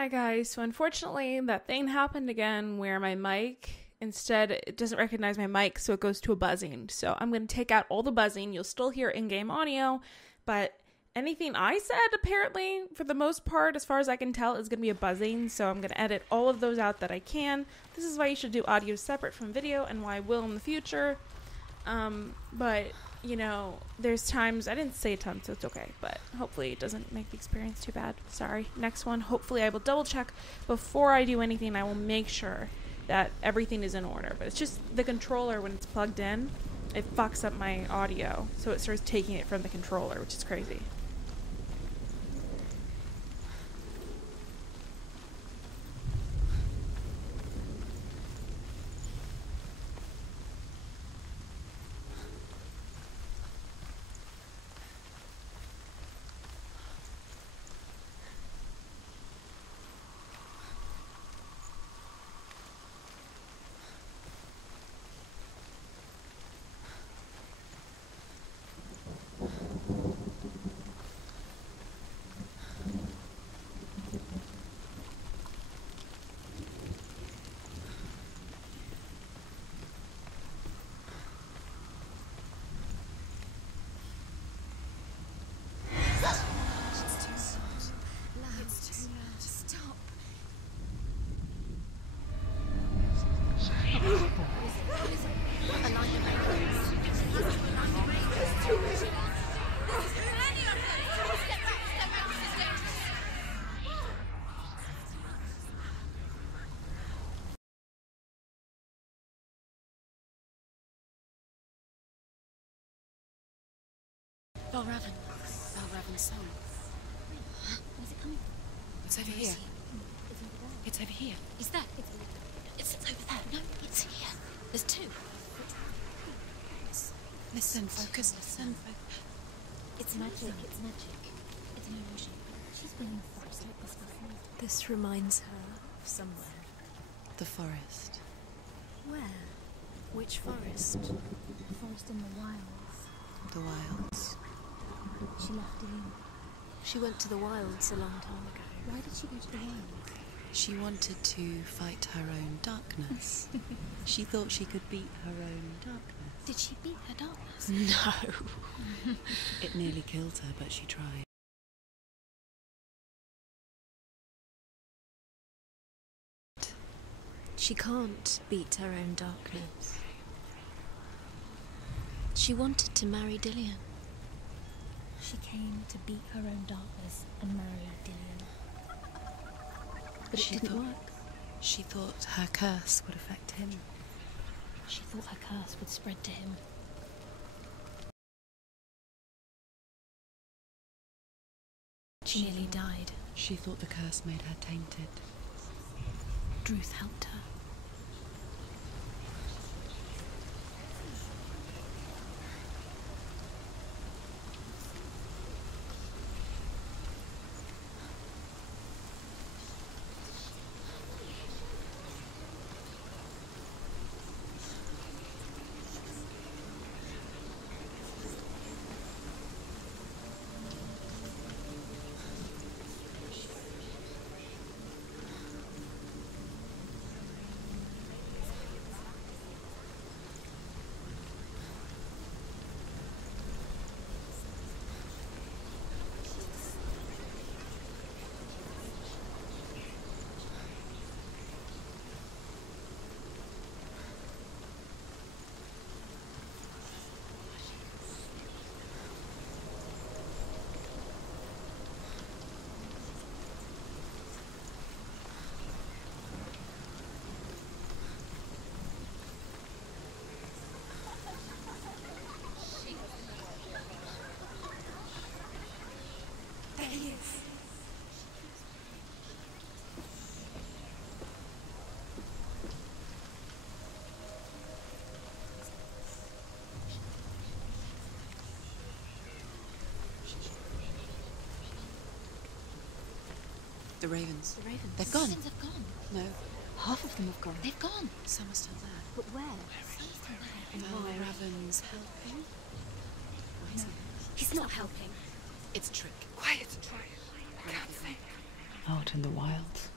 Hi guys, so unfortunately that thing happened again where my mic, instead it doesn't recognize my mic, so it goes to a buzzing. So I'm going to take out all the buzzing. You'll still hear in-game audio, but anything I said apparently, for the most part, as far as I can tell, is going to be a buzzing. So I'm going to edit all of those out that I can. This is why you should do audio separate from video and why I will in the future. But you know, there's times, I didn't say a ton, so it's okay, but hopefully it doesn't make the experience too bad. Sorry. Next one, hopefully I will double check before I do anything. I will make sure that everything is in order, but it's just the controller, when it's plugged in, it fucks up my audio, so it starts taking it from the controller, which is crazy. Raven's son. Where's it coming from? It's over here. It's over here. Is that? It's over there. No, it's here. There's two. Listen, focus, listen. It's magic. It's magic. It's an illusion. She's been in the forest like this before. This reminds her of somewhere. The forest. Where? Which forest? The forest in the wilds. The wilds. She left Dillian. She went to the wilds a long time ago. Why did she go to the wilds? She wanted to fight her own darkness. She thought she could beat her own darkness. Did she beat her darkness? No. It nearly killed her, but she tried. She can't beat her own darkness. She wanted to marry Dillian. She came to beat her own darkness and marry Dillian. But it didn't work. She thought her curse would affect him. She thought her curse would spread to him. She nearly died. She thought the curse made her tainted. Druth helped her. The ravens. The ravens. They've gone. The ravens have gone. No. Half of them have gone. They've gone. Some are still there. But where? Some are still there. And No, why? Raven's helping. Why is No. he? He's not helping. It's a trick. Quiet. I can't think. Out in the wilds.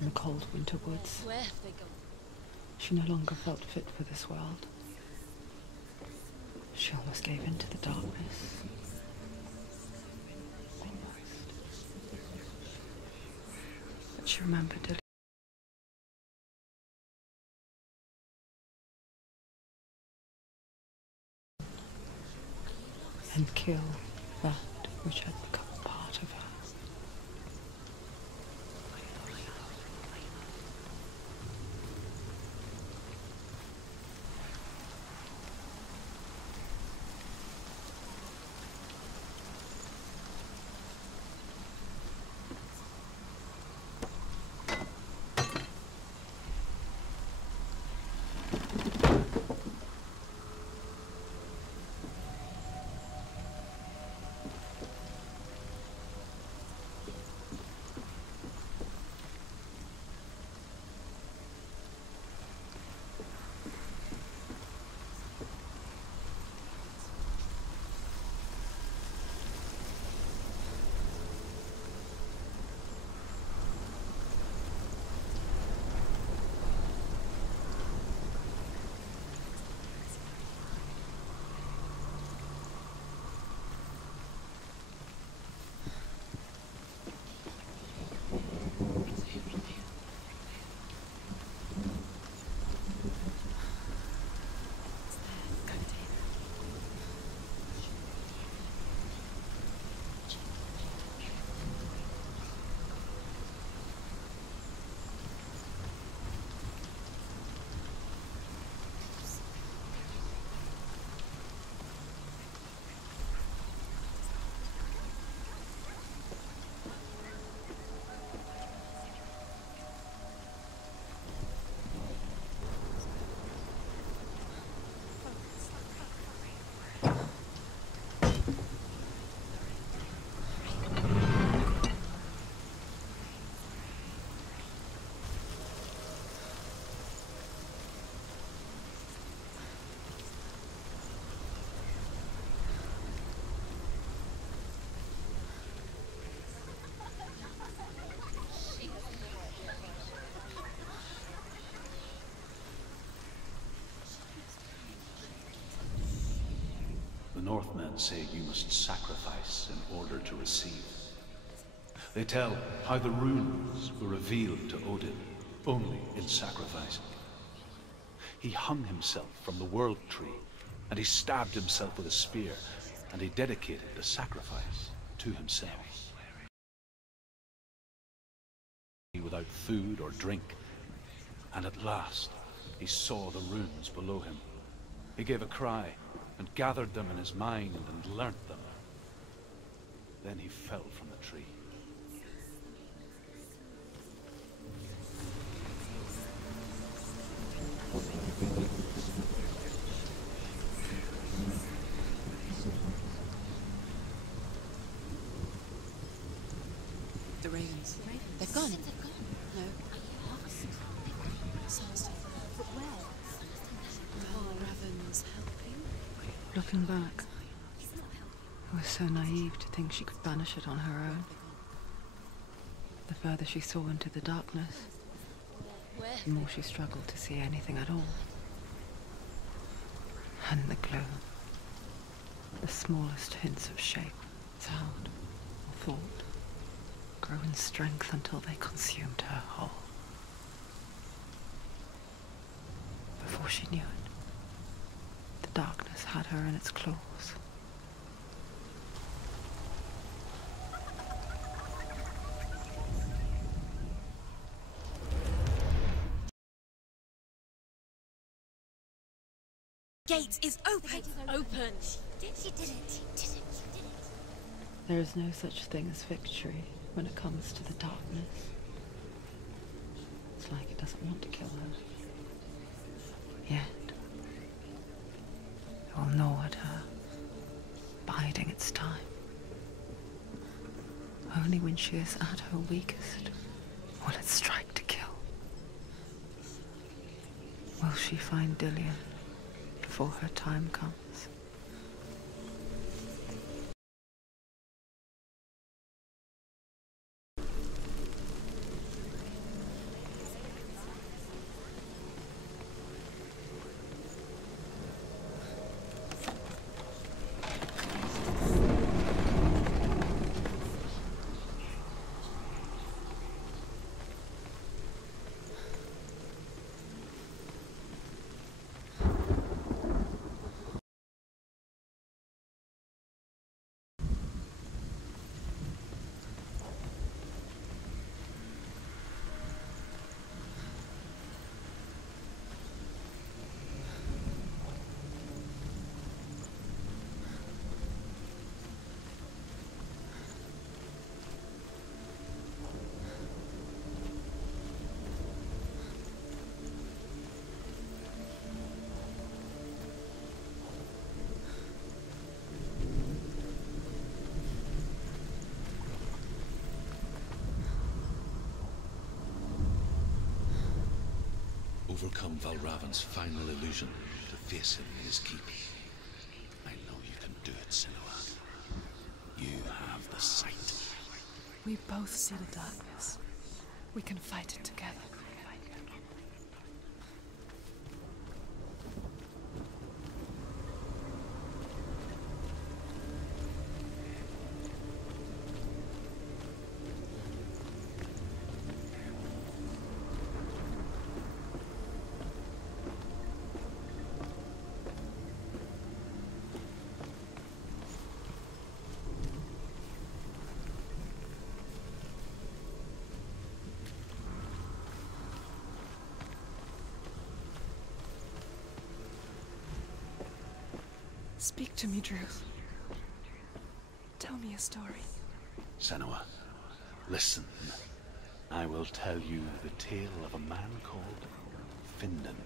in the cold winter woods. Where have they gone? She no longer felt fit for this world. She almost gave in to the darkness. Almost. But she remembered Dillian. And kill that which had become part of her. The Northmen say you must sacrifice in order to receive. They tell how the runes were revealed to Odin only in sacrifice. He hung himself from the world tree, and he stabbed himself with a spear, and he dedicated the sacrifice to himself. Without food or drink, and at last he saw the runes below him. He gave a cry, and gathered them in his mind and learnt them. Then he fell from the tree. The ravens. They've gone. No. But where? Well, Raven's helping. Looking back, I was so naive to think she could banish it on her own. The further she saw into the darkness, Where? the more she struggled to see anything at all. And the gloom, the smallest hints of shape, sound, or thought, grew in strength until they consumed her whole. Before she knew it, the darkness had her in its claws. Gate is open! Open! She did it. There is no such thing as victory when it comes to the darkness. It's like it doesn't want to kill her. Yet, it will gnaw at her, biding its time. Only when she is at her weakest will it strike to kill. Will she find Dillian before her time comes? overcome Valravan's final illusion to face him in his keep. I know you can do it, Senua. You have the sight. We both see the darkness. We can fight it together. Speak to me, Druth. Tell me a story. Senua, listen. I will tell you the tale of a man called Findan.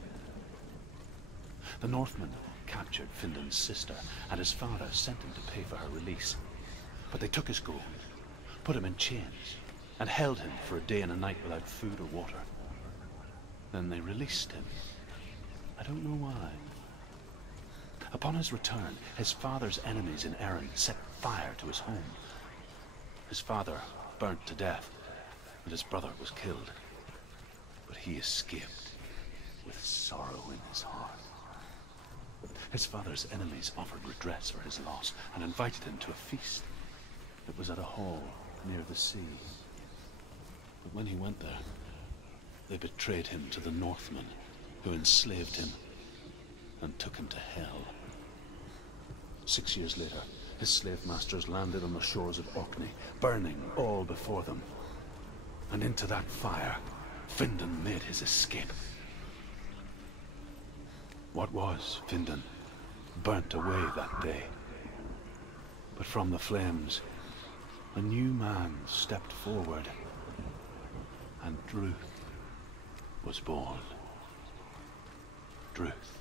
The Northmen captured Findan's sister, and his father sent him to pay for her release. But they took his gold, put him in chains, and held him for a day and a night without food or water. Then they released him. I don't know why. Upon his return, his father's enemies in Erin set fire to his home. His father burnt to death, and his brother was killed. But he escaped with sorrow in his heart. His father's enemies offered redress for his loss and invited him to a feast. It was at a hall near the sea. But when he went there, they betrayed him to the Northmen, who enslaved him and took him to hell. 6 years later, his slave masters landed on the shores of Orkney, burning all before them. And into that fire, Findan made his escape. What was Findan burnt away that day. But from the flames, a new man stepped forward, and Druth was born. Druth.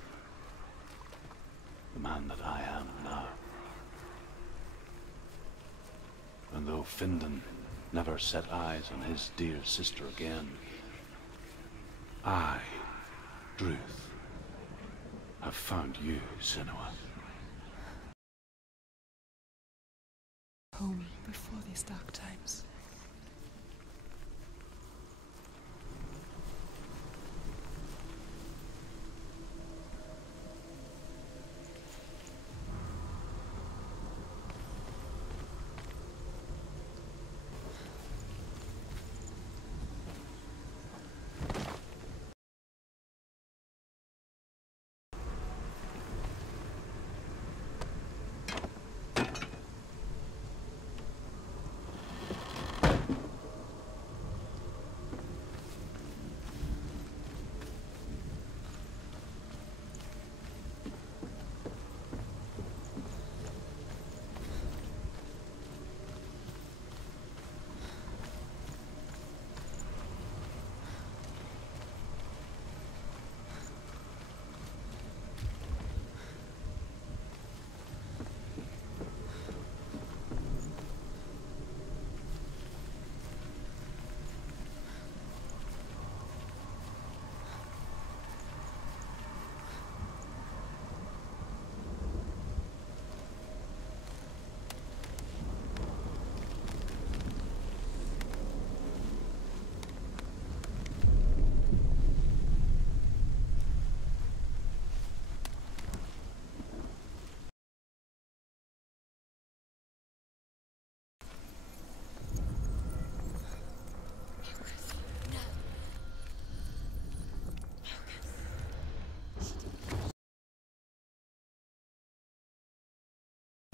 The man that I am now. And though Findan never set eyes on his dear sister again, I, Druth, have found you, Senua. Home before these dark times.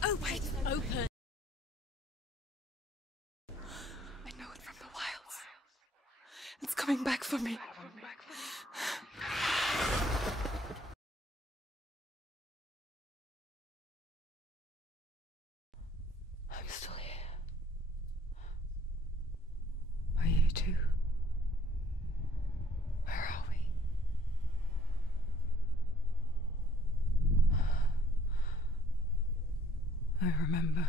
Open! Open! I know it from the wilds. It's coming back for me. I'm still here. Are you too? Where are we? I remember.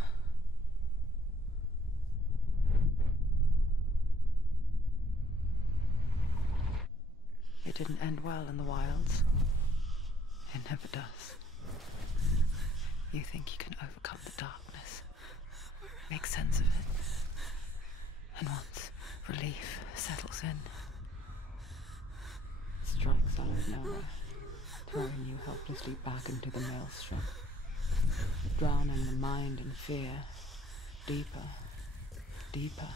It didn't end well in the wilds. It never does. You think you can overcome the darkness, make sense of it, and once relief settles in, it strikes out of nowhere, throwing you helplessly back into the maelstrom, drowning the mind in fear, deeper, deeper,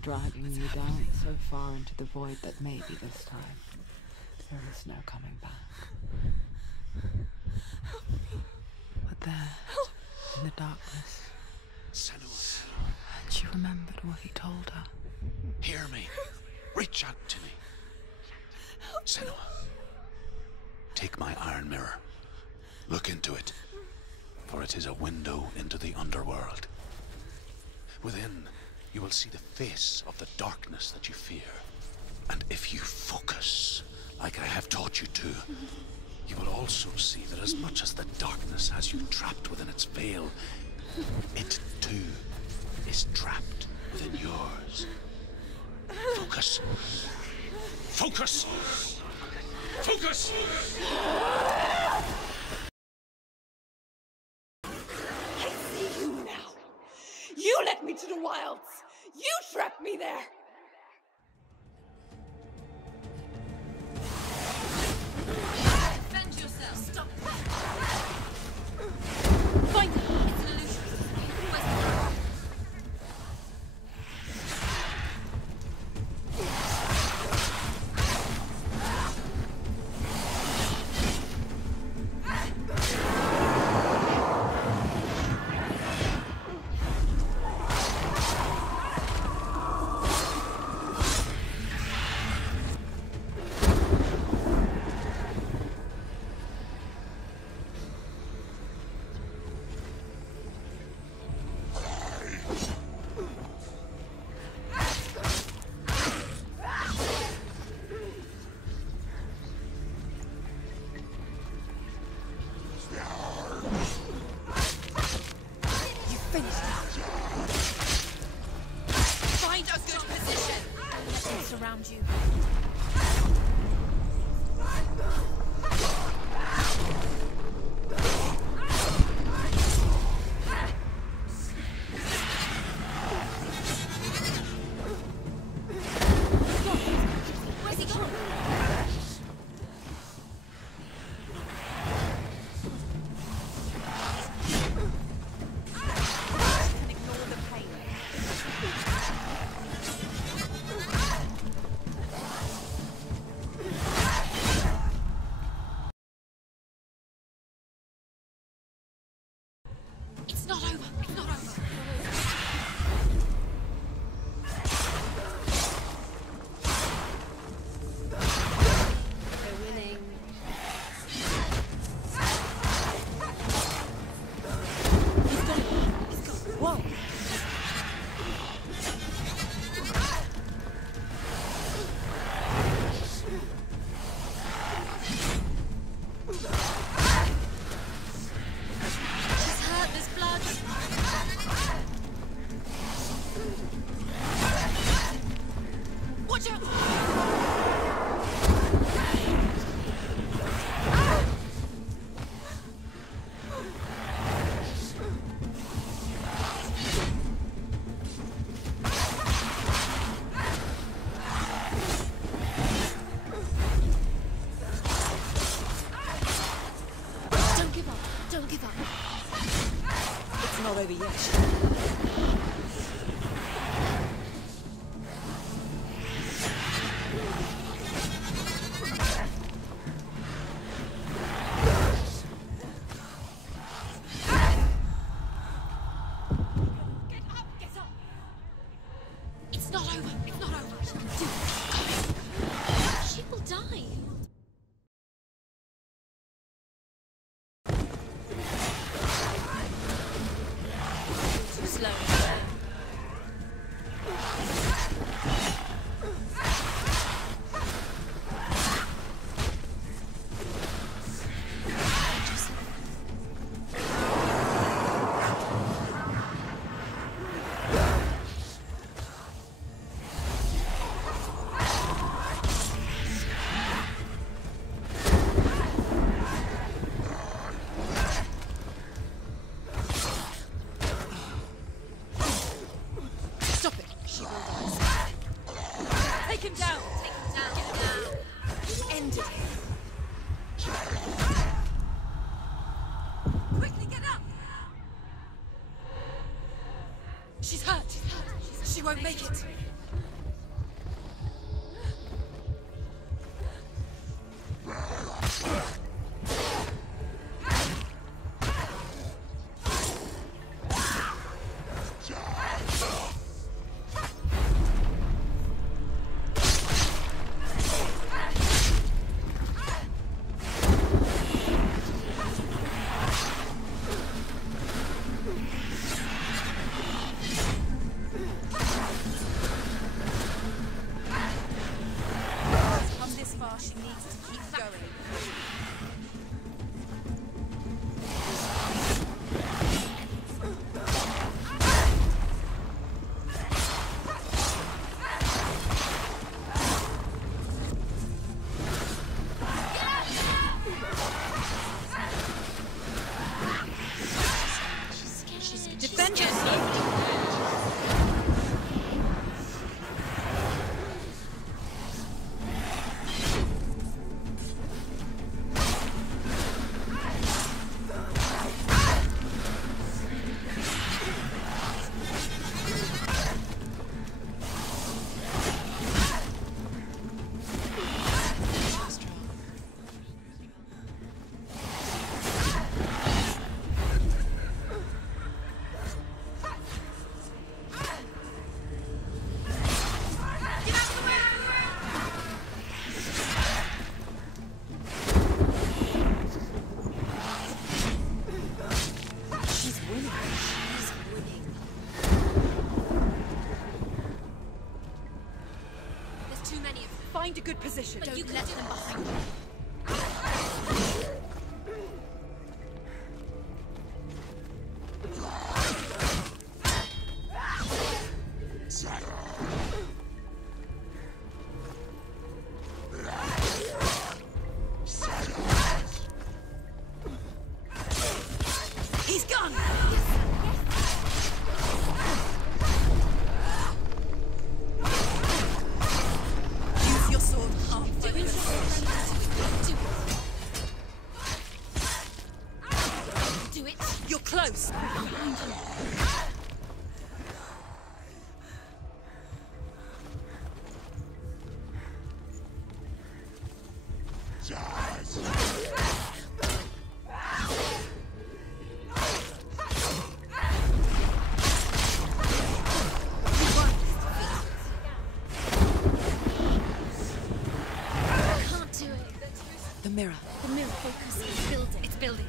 dragging you down so far into the void that maybe this time there is no coming back. But there, in the darkness, Senua, she remembered what he told her. hear me. Reach out to me. Senua, take my iron mirror. Look into it, for it is a window into the underworld. Within, you will see the face of the darkness that you fear. And if you focus, like I have taught you to, you will also see that as much as the darkness has you trapped within its veil, it too is trapped within yours. Focus. Focus! Focus! I see you now. You led me to the wilds. You trapped me there. Defend yourself. Stop. Find it. It's an illusion. Where's the rope? Find a good position. Let them surround you. Where's he gone? And ignore the pain. It's not over. It's not over. We're winning. He's gone. He's gone. Whoa. She's hurt. There's blood. Watch out! Don't give up. Don't give up. It's not over yet. Get up! Get up! It's not over. It's not over. She will die. She will die. Take him down! Take him down. Get down. End it. Quickly get up! She's hurt. She won't make it. Find a good position. But you can let them behind you. He's gone! Use your sword halfway. Do it. You're close. Can't do it. The mirror. The mirror focus is building. It's building.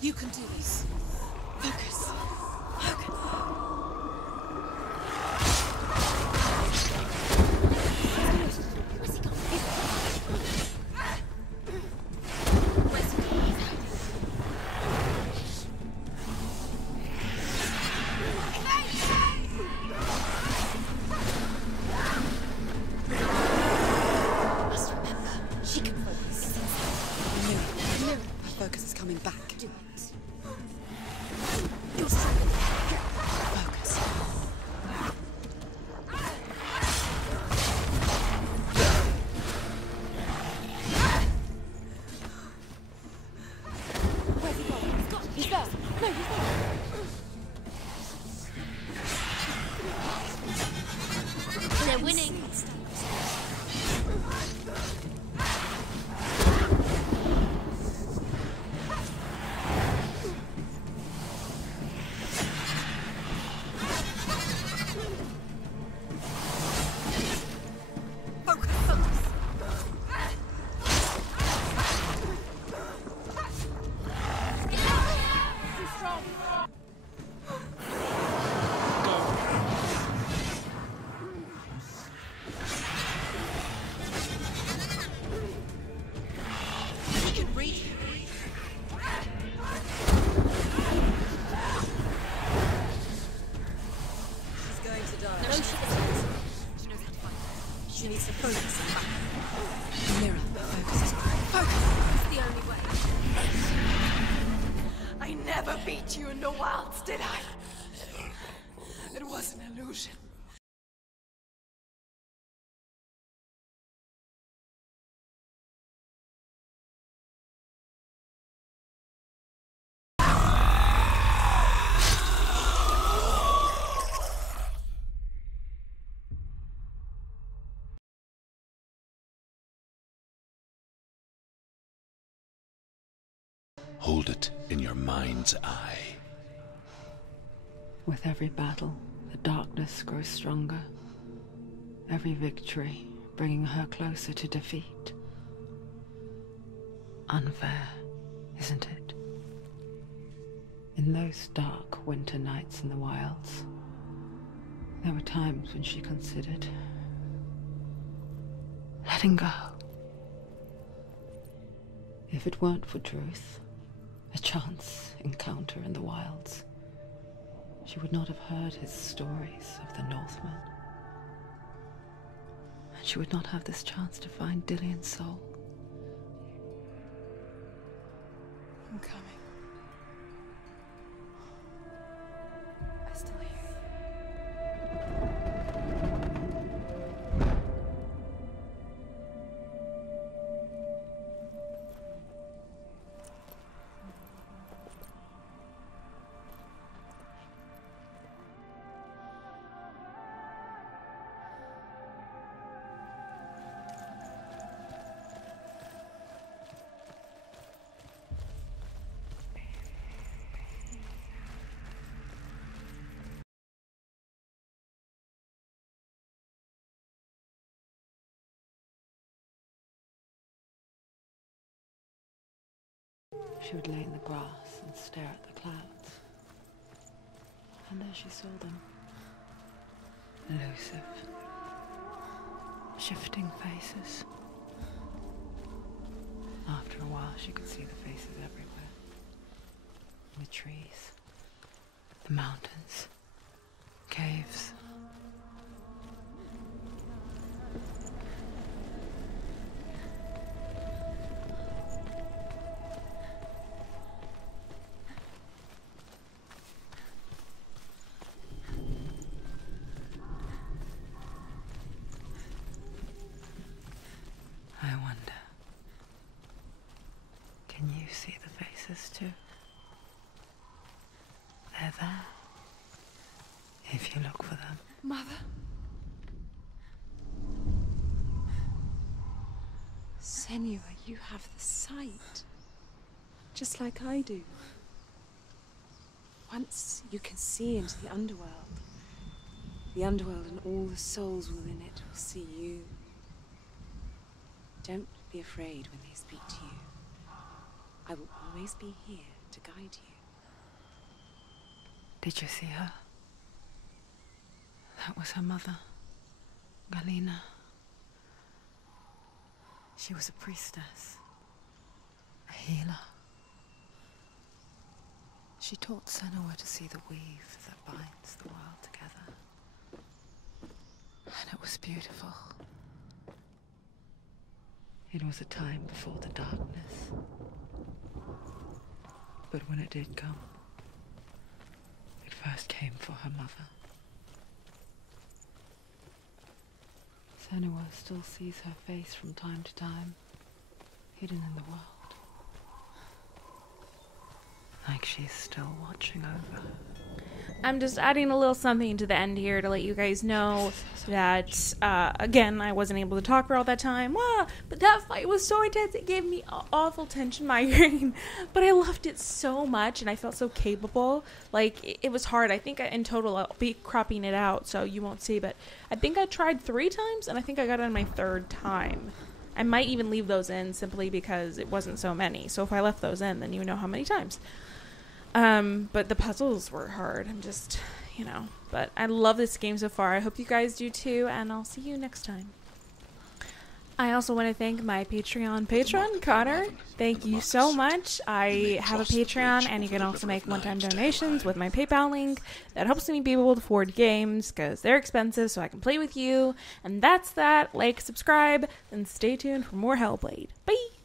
You can do this. Focus. Where's he gone? Where's he gone? Must remember, she can focus. The mirror. Her focus is coming back. Do it. You're stronger than Focus. Where's he gone? He's gone. He's there. No, he's there. They're winning. He can reach. She's going to die. No, she isn't. She knows how to fight. She needs to focus and back. beat you in the wilds, did I? It was an illusion. Hold it in your mind's eye. With every battle, the darkness grows stronger. Every victory bringing her closer to defeat. Unfair, isn't it? In those dark winter nights in the wilds, there were times when she considered letting go. If it weren't for Druth, a chance encounter in the wilds, she would not have heard his stories of the Northmen. And she would not have this chance to find Dillion's soul. I'm coming. I still hear you. She would lay in the grass and stare at the clouds. And there she saw them. Elusive. Shifting faces. After a while, she could see the faces everywhere. The trees. The mountains. Caves. I wonder, can you see the faces too? They're there, if you look for them. Mother? Senua, you have the sight. Just like I do. Once you can see into the underworld and all the souls within it will see you. Don't be afraid when they speak to you. I will always be here to guide you. Did you see her? That was her mother, Galina. She was a priestess, a healer. She taught Senua to see the weave that binds the world together. And it was beautiful. It was a time before the darkness. But when it did come, it first came for her mother. Senua still sees her face from time to time, hidden in the world. Like she's still watching over her. I'm just adding a little something to the end here to let you guys know that, again, I wasn't able to talk for all that time. But that fight was so intense. It gave me an awful tension migraine. But I loved it so much, and I felt so capable. Like, it was hard. I think in total, I'll be cropping it out, so you won't see. But I think I tried 3 times, and I think I got it on my 3rd time. I might even leave those in simply because it wasn't so many. So if I left those in, then you know how many times. But the puzzles were hard. I'm just, but I love this game so far. I hope you guys do too, and I'll see you next time. I also want to thank my Patreon patron, Connor. Thank you so much. I have a Patreon, and you can also make one-time donations with my PayPal link. That helps me be able to afford games, because they're expensive, so I can play with you. And that's that. Like, subscribe, and stay tuned for more Hellblade. Bye!